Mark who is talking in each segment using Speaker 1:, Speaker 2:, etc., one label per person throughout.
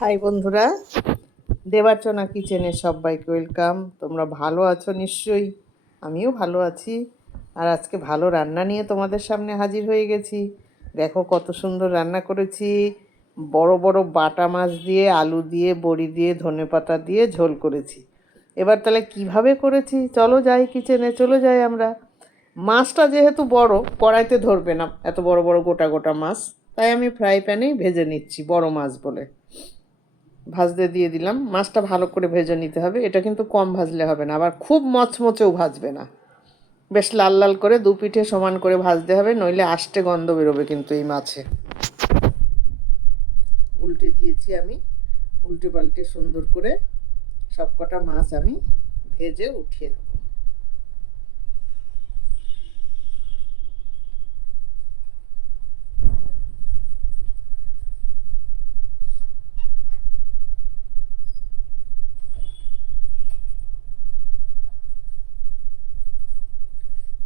Speaker 1: High বন্ধুরা দেবার্চনা কিচেনে সবাইকে ওয়েলকাম। তোমরা ভালো আছো নিশ্চয়ই? আমিও ভালো আছি। আর আজকে ভালো রান্না নিয়ে তোমাদের সামনে হাজির হয়ে গেছি। দেখো কত সুন্দর রান্না করেছি। বড় বড় বাটা মাছ দিয়ে, আলু দিয়ে, বড়ি দিয়ে, ধনে পাতা দিয়ে ঝোল করেছি। এবার তাহলে কীভাবে করেছি? চলো যাই কিচেনে, চলে যাই আমরা। মাছটা যেহেতু বড়, কড়াইতে ধরবে না। এত বড় বড় গোটা গোটা মাছ। তাই আমি ফ্রাই প্যানেই ভেজে নিচ্ছি বড় মাছ বলে। ভাজতে দিয়ে দিলাম। মাছটা ভালো করে ভেজে নিতে হবে। এটা কিন্তু কম ভাজলে হবে না, আবার খুব মচমচেও ভাজবে না। বেশ লাল লাল করে দু পিঠে সমান করে ভাজতে হবে, নইলে আষ্টে গন্ধ বেরোবে কিন্তু এই মাছে। উল্টে দিয়েছি আমি, উল্টে পাল্টে সুন্দর করে সবকটা মাছ আমি ভেজে উঠিয়ে নেব।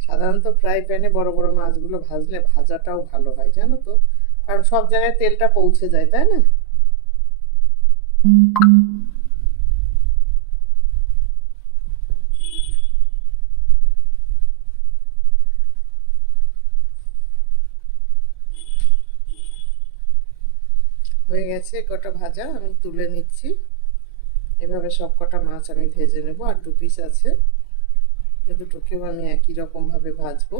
Speaker 1: সাধারণত ফ্রাই প্যানে বড় বড় মাছগুলো ভাজলে ভাজাটাও ভালো হয়, জানো তো? কারণ সব জায়গায় তেলটা পৌঁছে যায়, তাই না? হয়ে গেছে কটা ভাজা, আমি তুলে নিচ্ছি। এভাবে সব কটা মাছ আমি ভেজে নেব, আর দু পিস আছে। এ দুটোকেও আমি একই রকমভাবে ভাজবো।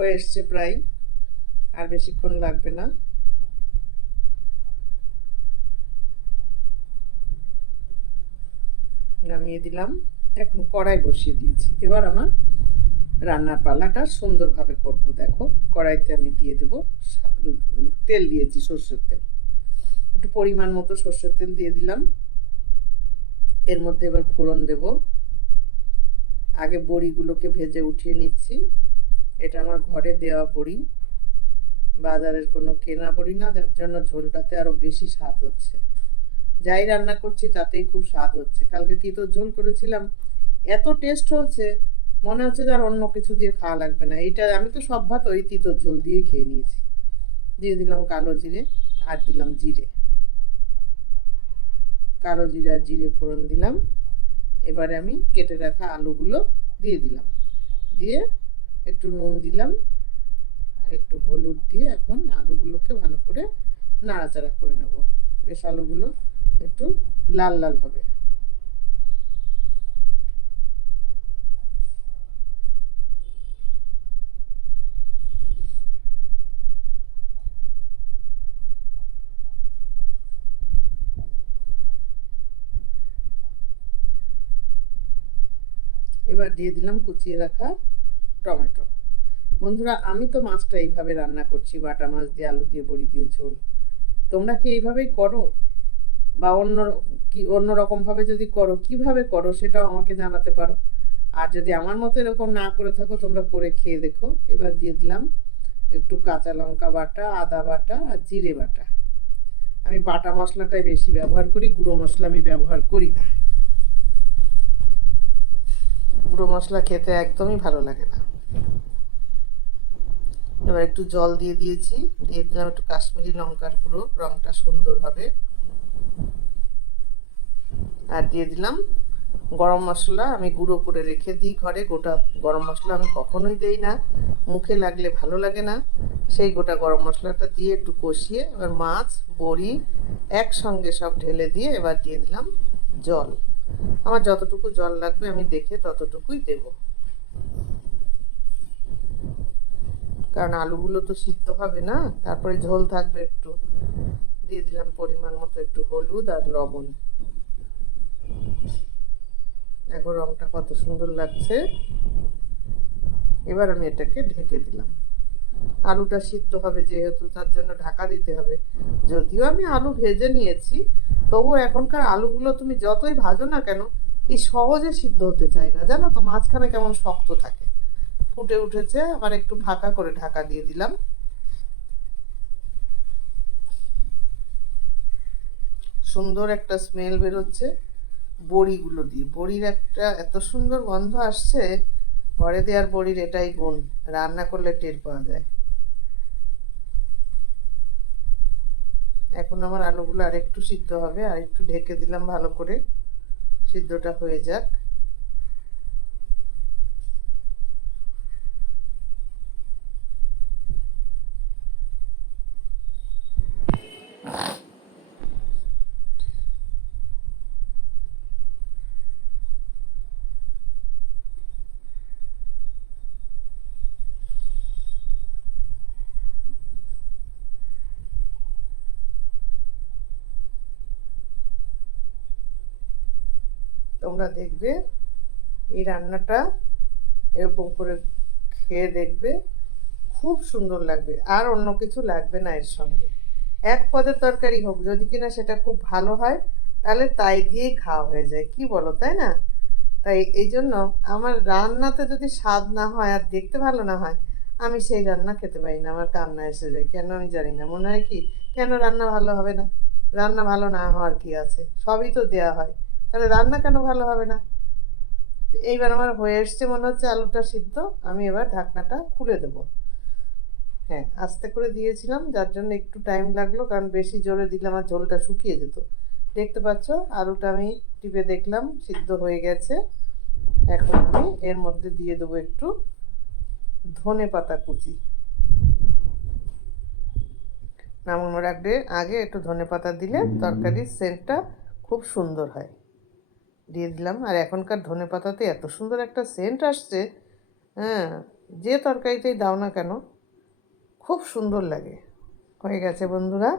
Speaker 1: হয়ে এসছে প্রায়। আর বেশিক্ষণ লাগবে না। নামিয়ে দিলাম। এখন কড়াই বসিয়ে দিয়েছি। এবার আমার রান্নার পালাটা সুন্দরভাবে করব। দেখো, কড়াইতে আমি দিয়ে দেবো তেল দিয়েছি, সর্ষের তেল। একটু পরিমাণ মতো সর্ষের তেল দিয়ে দিলাম। এর মধ্যে এবার ফোড়ন দেব। আগে বড়িগুলোকে ভেজে উঠিয়ে নিচ্ছি। এটা আমার ঘরে দেওয়া বড়ি। বাজারের কোনো কেনা বড়ি না, যার জন্য ঝোলটাতে আরও বেশি স্বাদ হচ্ছে। যাই রান্না করছি, তাতেই খুব স্বাদ হচ্ছে। কালকে তিতো ঝোল করেছিলাম? এত টেস্ট হচ্ছে মনে হচ্ছে যে আর অন্য কিছু দিয়ে খাওয়া লাগবে না। এইটা আমি তো সব ভাত ওই তিতোর ঝোল দিয়ে খেয়ে নিয়েছি। দিয়ে দিলাম কালো জিরে আর দিলাম জিরে। কালো জিরে আর জিরে ফোড়ন দিলাম। এবারে আমি কেটে রাখা আলুগুলো দিয়ে দিলাম। দিয়ে একটু নুন দিলাম, আর একটু হলুদ দিয়ে এখন আলুগুলোকে ভালো করে নাড়াচাড়া করে নেব। বেশ আলুগুলো একটু লাল লাল হবে। এবার দিয়ে দিলাম কুচিয়ে রাখা টমেটো। বন্ধুরা, আমি তো মাছটা এইভাবে রান্না করছি, বাটা মাছ দিয়ে, আলু দিয়ে, বড়ি দিয়ে, ঝোল। তোমরা কি এইভাবেই করো? বা অন্য কি অন্য রকমভাবে যদি করো, কীভাবে করো সেটাও আমাকে জানাতে পারো। আর যদি আমার মতো এরকম না করে থাকো, তোমরা করে খেয়ে দেখো। এবার দিয়ে দিলাম একটু কাঁচা লঙ্কা বাটা, আদা বাটা আর জিরে বাটা। আমি বাটা মশলাটাই বেশি ব্যবহার করি, গুঁড়ো মশলা আমি ব্যবহার করি না। গুঁড়ো মশলা খেতে একদমই ভালো লাগে না। এবার একটু জল দিয়ে দিয়েছি, দিয়ে দিলাম একটু কাশ্মীরি লঙ্কার গুঁড়ো রঙটা সুন্দর হবে। আর দিয়ে দিলাম গরম মশলা, আমি গুঁড়ো করে রেখে দিই ঘরে, গোটা গরম মশলা আমি কখনোই দেই না। মুখে লাগলে ভালো লাগে না। সেই গোটা গরম মশলাটা দিয়ে একটু কষিয়ে, এবার মাছ, বড়ি একসঙ্গে সব ঢেলে দিয়ে এবার দিয়ে দিলাম জল। আমার যতটুকু জল লাগবে আমি দেখে ততটুকুই দেব। কারণ আলুগুলো তো সিদ্ধ হবে না, তারপরে ঝোল থাকবে একটু। দিয়ে দিলাম পরিমাণ মতো একটু হলুদ আর লবণ। দেখো রংটা কত সুন্দর লাগছে। এবার আমি এটাকে ঢেকে দিলাম। আলুটা সিদ্ধ হবে যেহেতু, তার জন্য ঢাকা দিতে হবে। যদিও আমি আলু ভেজে নিয়েছি, তবুও এখনকার আলুগুলো তুমি যতই ভাজো না কেন, এই সহজে সিদ্ধ হতে চায় না। জানো তো, মাঝখানে কেমন শক্ত থাকে। ফুটে উঠেছে, আবার একটু ফাঁকা করে ঢাকা দিয়ে দিলাম। সুন্দর একটা স্মেল বেরোচ্ছে বড়িগুলো দিয়ে। বড়ির একটা এত সুন্দর গন্ধ আসছে, ঘরে দেওয়ার বড়ির এটাই গুণ, রান্না করলে টের পাওয়া যায়। এখন আমার আলুগুলো আর একটু সিদ্ধ হবে আর একটু ঢেকে দিলাম ভালো করে, সিদ্ধটা হয়ে যাক। তোমরা দেখবে এই রান্নাটা এরকম করে খেয়ে দেখবে, খুব সুন্দর লাগবে। আর অন্য কিছু লাগবে না এর সঙ্গে। এক পদের তরকারি হোক, যদি কিনা সেটা খুব ভালো হয়, তাহলে তাই দিয়েই খাওয়া হয়ে যায়। কি বলো, তাই না? তাই এই জন্য আমার রান্নাতে যদি স্বাদ না হয় আর দেখতে ভালো না হয়, আমি সেই রান্না খেতে পারি না। আমার কান্না এসে যায়। কেন আমি জানি না। মনে হয় কি, কেন রান্না ভালো হবে না? রান্না ভালো না হওয়ার কি আছে? সবই তো দেওয়া হয়। তাহলে রান্না কেন ভালো হবে না? এইবার আমার হয়ে এসছে মনে হচ্ছে আলুটা সিদ্ধ, আমি এবার ঢাকনাটা খুলে দেব। হ্যাঁ আস্তে করে দিয়েছিলাম, যার জন্য একটু টাইম লাগল, কারণ বেশি জোরে দিলে আমার ঝোলটা শুকিয়ে যেত। দেখতে পাচ্ছ, আলুটা আমি টিপে দেখলাম, সিদ্ধ হয়ে গেছে। এখন আমি এর মধ্যে দিয়ে দেবো একটু ধনে পাতা কুচি। নামানোর আগে আগে একটু ধনে পাতা দিলে তরকারির সেন্টটা খুব সুন্দর হয়। দিয়ে দিলাম। আর এখনকার ধনে পাতাতে এত সুন্দর একটা সেন্ট আসছে হ্যাঁ যে তরকারিতেই দাও না কেন, খুব সুন্দর লাগে। হয়ে গেছে বন্ধুরা,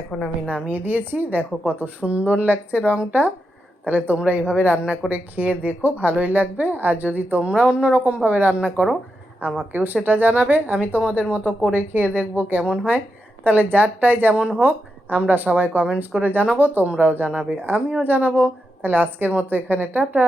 Speaker 1: এখন আমি নামিয়ে দিয়েছি। দেখো কত সুন্দর লাগছে রঙটা তাহলে তোমরা এইভাবে রান্না করে খেয়ে দেখো, ভালোই লাগবে। আর যদি তোমরা অন্য রকমভাবে রান্না করো, আমাকেও সেটা জানাবে। আমি তোমাদের মতো করে খেয়ে দেখব কেমন হয়। তাহলে যারটাই যেমন হোক, আমরা সবাই কমেন্টস করে জানাব, তোমরাও জানাবে, আমিও জানাব। তাহলে আজকের মতো এখানে টাটা।